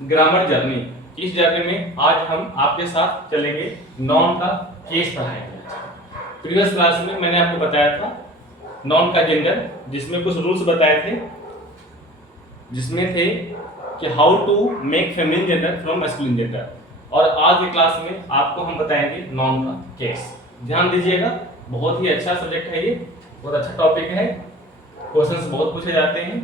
Grammar journey. इस journey में आज हम आपके साथ चलेंगे नाउन का केस पढ़ाएंगे। प्रीवियस क्लास में मैंने आपको बताया था नाउन का जेंडर, जिसमें कुछ रूल्स बताए थे, जिसमें थे कि how to make feminine gender from masculine gender. और आज की क्लास में आपको हम बताएंगे नाउन का केस। ध्यान दीजिएगा, बहुत ही अच्छा सब्जेक्ट है, ये बहुत अच्छा टॉपिक है, क्वेश्चंस बहुत पूछे जाते हैं।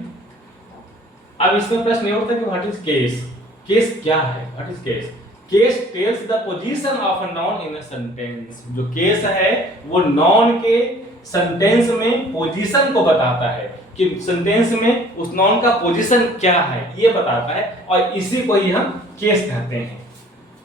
अब इसमें प्रश्न ये होता है कि व्हाट इज केस। केस क्या है? What is case? Case tells the position of a noun in a sentence. जो केस है वो नाउन के सेंटेंस में पोजीशन को बताता है कि सेंटेंस में उस नाउन का पोजीशन क्या है, ये बताता है, और इसी को ही हम केस कहते हैं।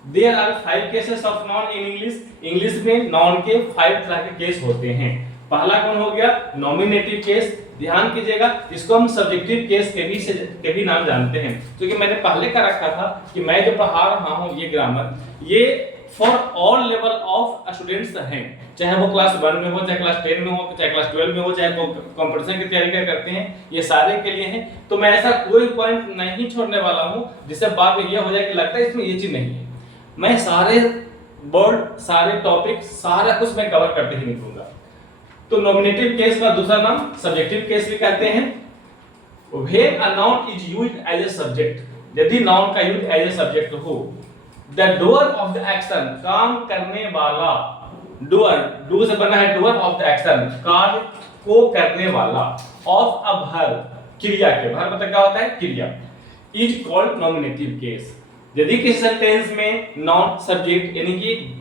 There are 5 cases of noun in English. English में नाउन के 5 तरह के केस होते हैं। पहला कौन हो गया? Nominative case. ध्यान कीजिएगा, इसको हम सब्जेक्टिव केस के भी नाम जानते हैं, क्योंकि मैंने पहले का रखा था कि मैं जो पढ़ा रहा हूँ ये ग्रामर, ये for all level of students हैं, चाहे वो क्लास 1 में हो, चाहे क्लास 10 में हो, चाहे क्लास 12 में हो, चाहे वो कंपटीशन की तैयारी करते हैं, ये सारे के लिए हैं। तो मैं ऐसा कोई पॉइंट नहीं छोड़ने वाला हूँ जिससे बाद में ये हो जाए कि लगता है इसमें ये चीज नहीं है। मैं सारे वर्ड, सारे टॉपिक, सारा कुछ मैं कवर करते ही निकलूंगा। तो नॉमिनेटिव केस का दूसरा नाम सब्जेक्टिव केस भी कहते हैं। When a noun is used as a subject, यदि नाउन का यूज एज ए सब्जेक्ट हो, the doer of the action, काम करने वाला, डूअर, डू से बना है डूअर ऑफ द एक्शन, कार्य को करने वाला, ऑफ अ वर्ब, क्रिया के, वर्ब मतलब क्या होता है? क्रिया, इज कॉल्ड नॉमिनेटिव केस। यदि किसी सेंटेंस में नाउन सब्जेक्ट यानी कि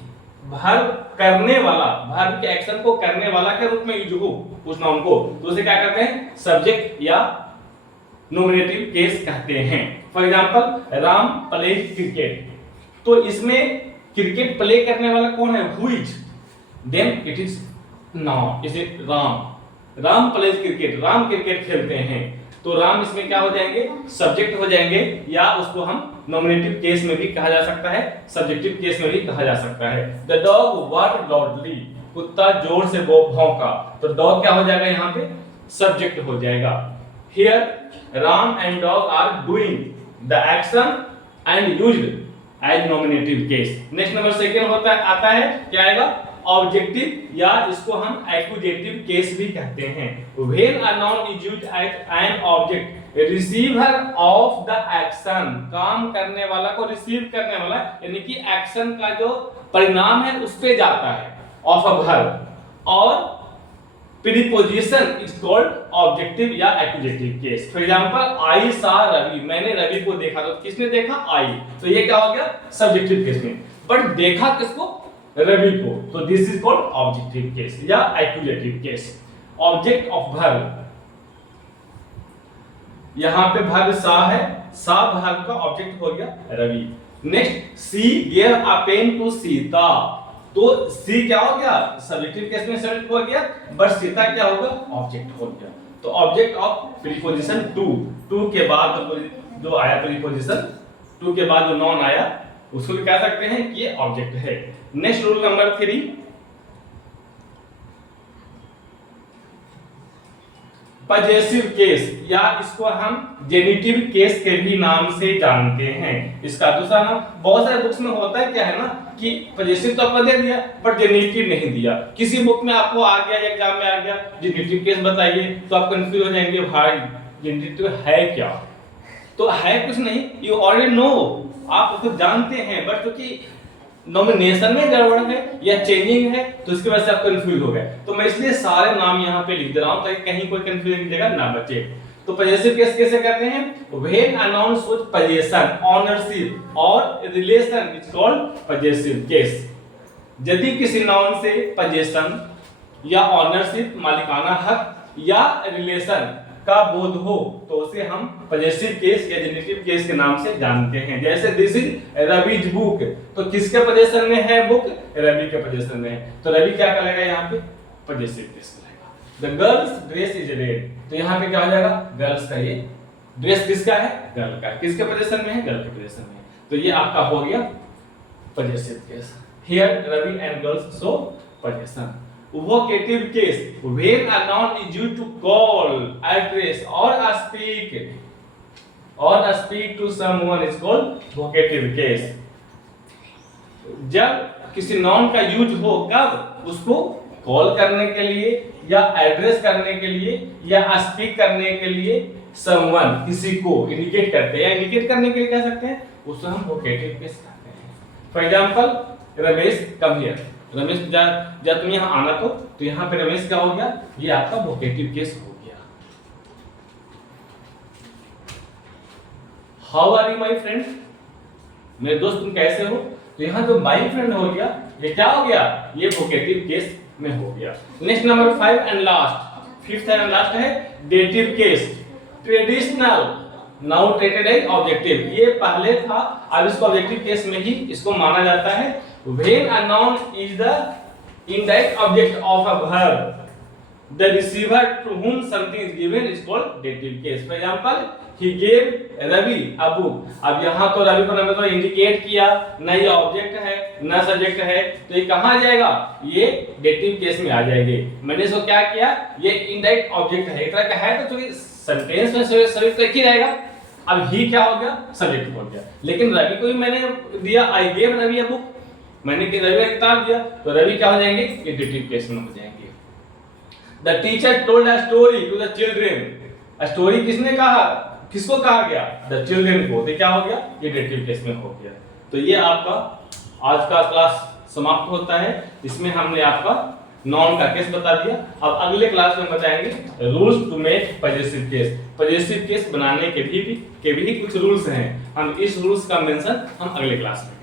वर्ब करने वाला, वर्ब के एक्शन को करने वाला के रूप में यूज हो उस नाउन को, तो उसे क्या कहते हैं? सब्जेक्ट या नॉमिनेटिव केस कहते हैं। For example, Ram plays cricket, तो इसमें क्रिकेट प्ले करने वाला कौन है? Who is, then it is noun, is it Ram. Ram plays cricket, Ram cricket खेलते हैं, तो राम इसमें क्या हो जाएंगे? सब्जेक्ट हो जाएंगे, या उसको हम नॉमिनेटिव केस में भी कहा जा सकता है, सब्जेक्टिव केस में भी कहा जा सकता है। द डॉग बार्क्ड लाउडली, कुत्ता जोर से भौंका, तो डॉग क्या हो जाएगा? यहाँ पे सब्जेक्ट हो जाएगा। Here Ram and dog are doing the action and used as nominative case. Next number second होता है, आता है क्या आएगा? ऑब्जेक्टिव, या इसको हम एक्यूजेटिव केस भी कहते हैं। When a noun is used as an object, receiver of the action, काम करने वाला को रिसीव करने वाला, यानी कि एक्शन का जो परिणाम है उस पे जाता है, ऑफ अ वर्ब, और प्रीपोजिशन इज कॉल्ड ऑब्जेक्टिव या एक्यूजेटिव केस। फॉर एग्जांपल, आई सा रवि, मैंने रवि को देखा, तो किसने देखा? आई, तो ये क्या हो गया? सब्जेक्टिव केस में। बट देखा किसको? रवि को, तो this is called objective case या accusative case. Object of verb, यहां पे वर्ब सा है, सा वर्ब का ऑब्जेक्ट हो गया Ravi. Next, she gave a pen to Sita, तो सी क्या हो गया? सब्जेक्टिव केस में सब्जेक्ट हो गया, बट सीता क्या होगा? ऑब्जेक्ट हो गया। तो object of preposition to, to के बाद जो आया प्रीपोजिशन, टू के बाद जो नॉन आया, उसको भी कह सकते हैं कि ये ऑब्जेक्ट है। Next rule number 3, possessive case, या इसको हम जेनिटिव केस के भी नाम से जानते हैं। इसका दूसरा नाम, बहुत सारे बुक्स में होता है क्या है ना कि पजेसिव तो आपको दे दिया बट जेनिटिव नहीं दिया। किसी बुक में आपको आ गया, एग्जाम में आ गया जेनिटिव केस बताइए, तो आप कंफ्यूज हो जाएंगे, भाई जेनिटिव है क्या? तो है कुछ नहीं, यू ऑलरेडी नो, आप उसको जानते हैं, बट क्योंकि नॉमिनेशन में गड़बड़ है या चेंजिंग है, तो इसकी वजह से आप कंफ्यूज हो गए। तो मैं इसलिए सारे नाम यहाँ पे लिख दे रहा हूँ ताकि कहीं कोई कंफ्यूजन की जगह ना बचे। तो पजेसिव केस कैसे कहते हैं? When a noun shows position, ownership और relation is called possessive case. यदि किसी नाउन से पोजीशन या ओनरशिप, मालिकाना हक, या रिलेशन का बोध हो, तो उसे हम पजेसिव केस या जेनिटिव केस के नाम से जानते हैं। जैसे दिस इज रविज बुक, तो किसके पोजीशन में है बुक? रवि के पोजीशन में है, तो रवि क्या कहलाएगा? यहाँ पे पजेसिव केस कहलाएगा। The girls dress is red, तो यहाँ पे क्या हो जाएगा? गर्ल्स का ये ड्रेस किसका है? गर्ल का। किसके पोजीशन में है? गर्ल के पोजीशन में। तो ये आपका हो गया possessive case. Here Ravi and girls show position. vocative case, when a noun is used to call, address or speak और speak to someone is called vocative case. जब किसी नाउन का यूज हो कब, उसको कॉल करने के लिए या एड्रेस करने के लिए या स्पीक करने के लिए समवन किसी को इंडिकेट करते हैं या इंडिकेट करने के लिए कह सकते हैं, उसको हम वोकेटिव केस कहते हैं। For example Ramesh come here, Ramesh जब तुम यहाँ आना तो यहाँ पे रमेश क्या हो गया, ये आपका वोकेटिव केस हो गया। How are you my friend, मेरे दोस्त तुम कैसे हो, तो यहाँ जो माय फ्रेंड हो गया ये क्या हो गया, ये वोकेटिव केस में हो गया। Next number 5 and last, fifth and last है dative case. Traditional now treated as objective, ये पहले था, अब इसको ऑब्जेक्टिव केस में ही इसको माना जाता है। When a noun is the indirect object of a verb, the receiver to whom something is given is called dative case. For example, he gave Ravi a book. अब यहाँ तो रवि को हमने तो इंडिकेट किया, न ये ऑब्जेक्ट है न सब्जेक्ट है, तो ये कहाँ आ जाएगा, ये डेटिव केस में आ जाएंगे। मैंने इसको क्या किया, ये इनडायरेक्ट ऑब्जेक्ट है, एक तरह का है, तो चूंकि सेंटेंस में सब्जेक्ट तो एक ही रहेगा। अब ही क्या हो गया, सब्जेक्ट हो गया, लेकिन रवि को भी मैंने दिया, I gave Ravi a book, मैंने कि रवि का किताब दिया, तो रवि क्या हो जाएंगे, ये डेटिव केस में हो जाएंगे। The teacher told a story to the children, story किसने कहा, किसको कहा गया, द चिल्ड्रन को, तो क्या हो गया, ये डेटिव केस में हो गया। तो ये आपका आज का क्लास समाप्त होता है। इसमें हमने आपका नॉन का केस बता दिया। अब अगले क्लास में बताएंगे rules to make possessive case. Possessive case बनाने के भी कुछ रूल्स हैं, हम इस रूल्स का मेंशन हम अगले क्लास में